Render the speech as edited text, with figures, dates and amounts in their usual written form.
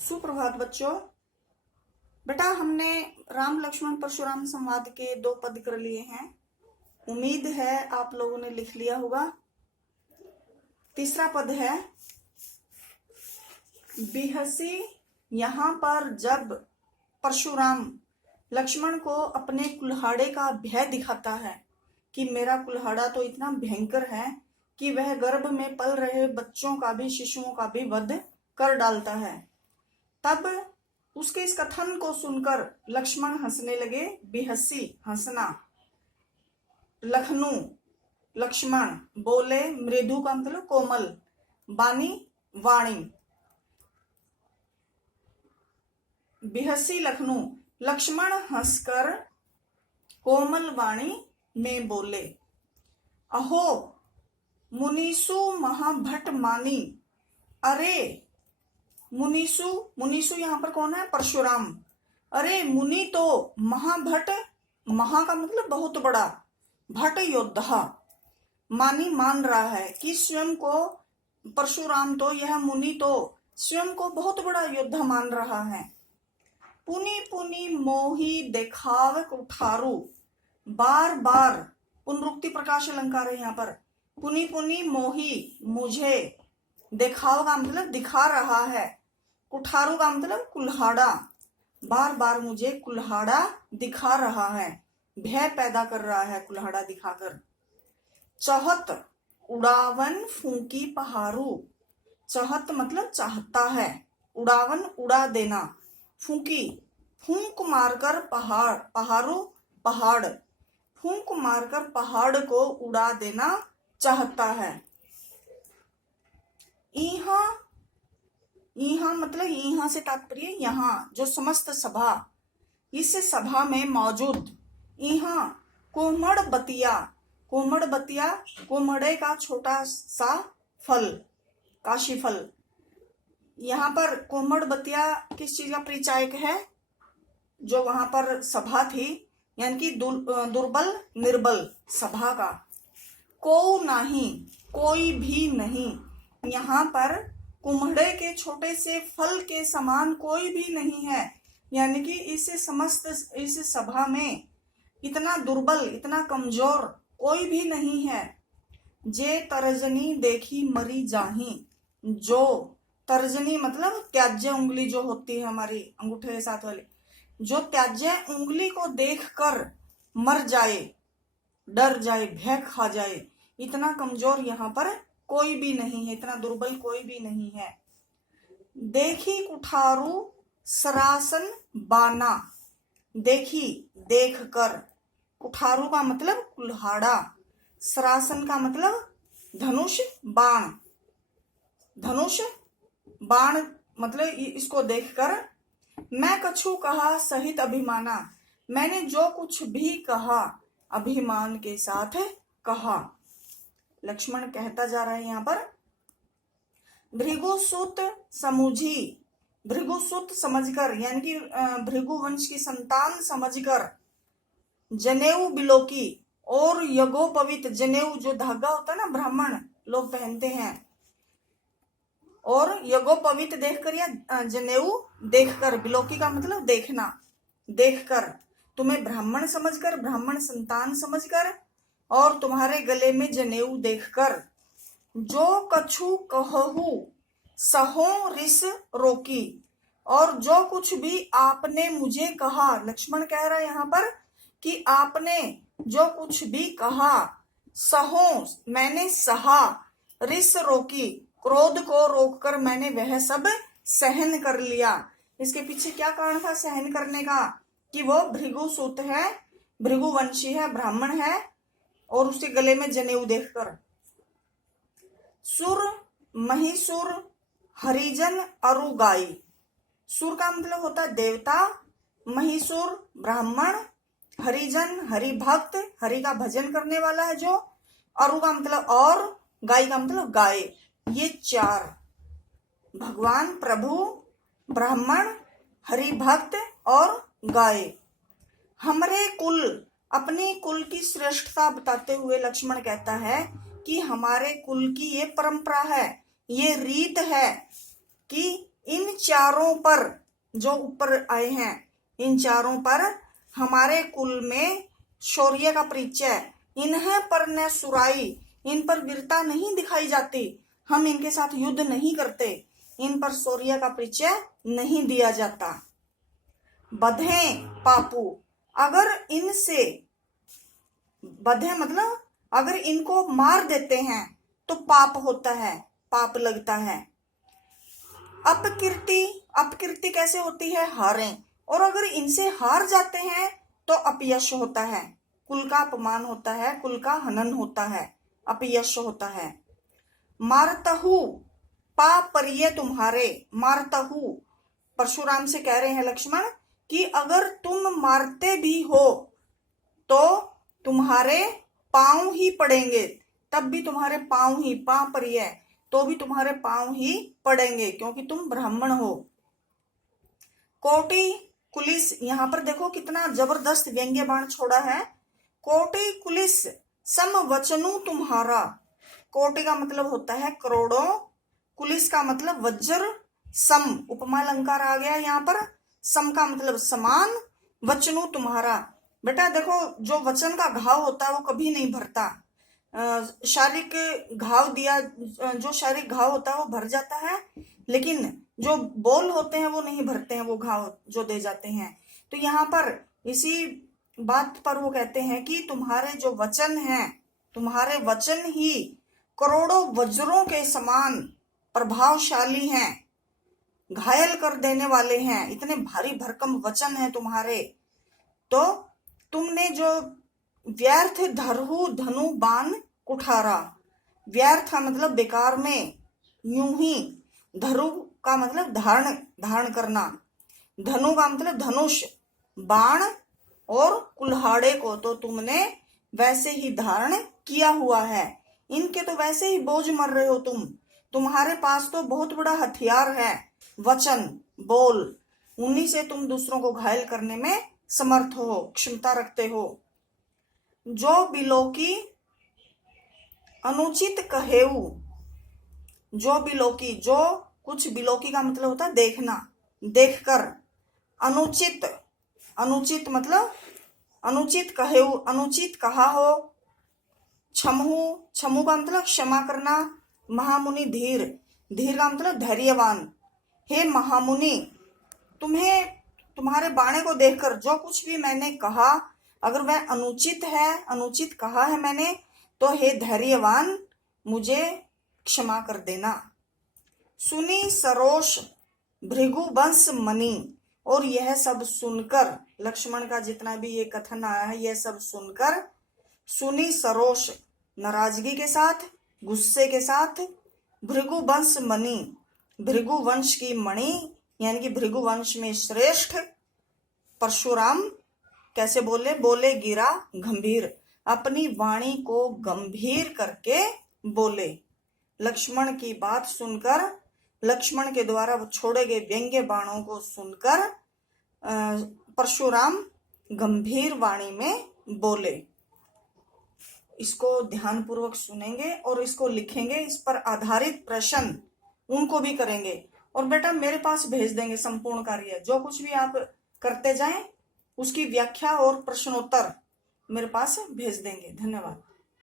सुप्रभात बच्चों। बेटा हमने राम लक्ष्मण परशुराम संवाद के 2 पद कर लिए हैं। उम्मीद है आप लोगों ने लिख लिया होगा। तीसरा पद है बिहसी। यहाँ पर जब परशुराम लक्ष्मण को अपने कुल्हाड़े का भय दिखाता है कि मेरा कुल्हाड़ा तो इतना भयंकर है कि वह गर्भ में पल रहे बच्चों का भी, शिशुओं का भी वध कर डालता है, तब उसके इस कथन को सुनकर लक्ष्मण हंसने लगे। बिहसी हंसना। लखनऊ लक्ष्मण बोले, मृदु का मतलब कोमल, बानी वाणी। बिहसी लखनऊ, लक्ष्मण हंसकर कोमल वाणी में बोले, अहो मुनीसु महाभट मानी। अरे मुनीसु, मुनीसु यहाँ पर कौन है? परशुराम। अरे मुनि तो महाभट, महा का मतलब बहुत बड़ा, भट योद्धा, मानी मान रहा है कि स्वयं को परशुराम तो, यह मुनि तो स्वयं को बहुत बड़ा योद्धा मान रहा है। पुनि पुनि मोही देखाव कुठारू, बार बार पुनरुक्ति प्रकाश अलंकार है यहाँ पर। पुनि पुनि मोही मुझे, देखाव का मतलब दिखा रहा है, कुठारू का मतलब कुल्हाड़ा, बार बार मुझे कुल्हाड़ा दिखा रहा है, भय पैदा कर रहा है कुल्हाड़ा दिखाकर। चहत उड़ावन फूंकी पहाड़ू, चहत मतलब चाहता है, उड़ावन उड़ा देना, फूंकी फूंक मारकर पहाड़, पहाड़ू पहाड़, फूंक मारकर पहाड़ को उड़ा देना चाहता है। यहाँ मतलब यहाँ से तात्पर्य यहाँ जो समस्त सभा, इस सभा में मौजूद, यहाँ कोमड़ बतिया, कोमड़ बतिया कोमड़े का छोटा सा फल, काशी फल। यहाँ पर कोमड़ बतिया किस चीज का परिचायक है? जो वहां पर सभा थी, यानी कि दुर्बल निर्बल सभा का। को नहीं, कोई भी नहीं, यहाँ पर कुम्हड़े के छोटे से फल के समान कोई भी नहीं है, यानी कि इस सभा में इतना दुर्बल, इतना कमजोर कोई भी नहीं है। जे तर्जनी देखी मरी जाही, जो तर्जनी मतलब त्याज्य उंगली जो होती है हमारी अंगूठे के साथ वाली, जो त्याज्य उंगली को देखकर मर जाए, डर जाए, भय खा जाए, इतना कमजोर यहाँ पर कोई भी नहीं है, इतना दुर्बल कोई भी नहीं है। देखी कुठारू सरासन बाना, देखी देख कर, कुठारू का मतलब कुल्हाड़ा, सरासन का मतलब धनुष बाण, धनुष बाण मतलब इसको देखकर, मैं कछु कहा सहित अभिमाना, मैंने जो कुछ भी कहा अभिमान के साथ कहा। लक्ष्मण कहता जा रहा है यहाँ पर, भृगुसुत समूझी, भृगुसुत समझकर, यानी कि भृगु वंश की संतान समझकर, जनेऊ बिलोकी और यज्ञोपवीत, जनेऊ जो धागा होता है ना ब्राह्मण लोग पहनते हैं, और यज्ञोपवीत देखकर या जनेऊ देखकर, बिलोकी का मतलब देखना, देखकर, तुम्हें ब्राह्मण समझकर, ब्राह्मण संतान समझकर, और तुम्हारे गले में जनेऊ देखकर, जो कछु कहूँ सहो रिस रोकी, और जो कुछ भी आपने मुझे कहा, लक्ष्मण कह रहा है यहाँ पर कि आपने जो कुछ भी कहा, सहो मैंने सहा, रिस रोकी क्रोध को रोककर मैंने वह सब सहन कर लिया। इसके पीछे क्या कारण था सहन करने का? कि वो भृगुसुत है, भृगुवंशी है, ब्राह्मण है, और उसके गले में जनेऊ देखकर। सुर महिसुर हरिजन अरुगाई, सुर का मतलब होता है देवता, महिसुर ब्राह्मण, हरिजन हरिभक्त, हरि का भजन करने वाला है जो, अरु का मतलब और, गाय का मतलब गाय। ये 4 भगवान, प्रभु, ब्राह्मण, हरिभक्त और गाय। हमरे कुल, अपनी कुल की श्रेष्ठता बताते हुए लक्ष्मण कहता है कि हमारे कुल की ये परंपरा है, ये रीत है कि इन चारों पर, जो ऊपर आए हैं, इन चारों पर हमारे कुल में शौर्य का परिचय, इन्हें पर न सुराई, इन पर वीरता नहीं दिखाई जाती, हम इनके साथ युद्ध नहीं करते, इन पर शौर्य का परिचय नहीं दिया जाता। बधे पापू, अगर इनसे, बधे मतलब अगर इनको मार देते हैं तो पाप होता है, पाप लगता है। अपकीर्ति, अपकीर्ति कैसे होती है? हारें। और अगर इनसे हार जाते हैं तो अपयश होता है, कुल का अपमान होता है, कुल का हनन होता है, अपयश होता है। मारतहु, पापरिय तुम्हारे, मारतहु, परशुराम से कह रहे हैं लक्ष्मण कि अगर तुम मारते भी हो तो तुम्हारे पांव ही पड़ेंगे, तब भी तुम्हारे पांव ही, पापरिय, तो भी तुम्हारे पांव ही पड़ेंगे, क्योंकि तुम ब्राह्मण हो। कोटि कुलिस, यहां पर देखो कितना जबरदस्त व्यंग्य बाण छोड़ा है। कोटि कुलिस सम वचनु तुम्हारा, कोटि का मतलब होता है करोड़ों, कुलिस का मतलब वज्र, सम उपमा अलंकार आ गया यहाँ पर, सम का मतलब समान, वचनु तुम्हारा। बेटा देखो, जो वचन का घाव होता है वो कभी नहीं भरता, शारीरिक घाव दिया, जो शारीरिक घाव होता है वो भर जाता है, लेकिन जो बोल होते हैं वो नहीं भरते हैं, वो घाव जो दे जाते हैं। तो यहाँ पर इसी बात पर वो कहते हैं कि तुम्हारे जो वचन हैं, तुम्हारे वचन ही करोड़ों वज्रों के समान प्रभावशाली हैं, घायल कर देने वाले हैं, इतने भारी भरकम वचन हैं तुम्हारे। तो तुमने जो व्यर्थ धरहु धनु बाण कुठारा, व्यर्थ का मतलब बेकार में, यूं ही, धरु का मतलब धारण, धारण करना, धनु का मतलब धनुष, बाण और कुल्हाड़े को तो तुमने वैसे ही धारण किया हुआ है, इनके तो वैसे ही बोझ मर रहे हो तुम, तुम्हारे पास तो बहुत बड़ा हथियार है, वचन, बोल, उन्हीं से तुम दूसरों को घायल करने में समर्थ हो, क्षमता रखते हो। जो बिलोकी अनुचित कहेऊ, जो बिलोकी, जो कुछ, बिलोकी का मतलब होता है देखना, देखकर, अनुचित, अनुचित मतलब अनुचित कहेऊ, अनुचित कहा हो। क्षमहु, क्षमु का मतलब क्षमा करना। महामुनि धीर, धीर का मतलब धैर्यवान। हे महामुनि, तुम्हें, तुम्हारे बाणे को देखकर जो कुछ भी मैंने कहा अगर वह अनुचित है, अनुचित कहा है मैंने, तो हे धैर्यवान मुझे क्षमा कर देना। सुनी सरोष भृगुवंश मणि, और यह सब सुनकर, लक्ष्मण का जितना भी ये कथन आया है यह सब सुनकर, सुनी सरोष नाराजगी के साथ, गुस्से के साथ, भृगुवंश मणि, भृगुवंश की मणि यानी कि भृगुवंश में श्रेष्ठ परशुराम कैसे बोले? बोले गिरा गंभीर, अपनी वाणी को गंभीर करके बोले। लक्ष्मण की बात सुनकर, लक्ष्मण के द्वारा छोड़े गए व्यंग्य बाणों को सुनकर परशुराम गंभीर वाणी में बोले। इसको ध्यानपूर्वक सुनेंगे और इसको लिखेंगे, इस पर आधारित प्रश्न उनको भी करेंगे और बेटा मेरे पास भेज देंगे संपूर्ण कार्य, जो कुछ भी आप करते जाएं उसकी व्याख्या और प्रश्नोत्तर मेरे पास भेज देंगे। धन्यवाद।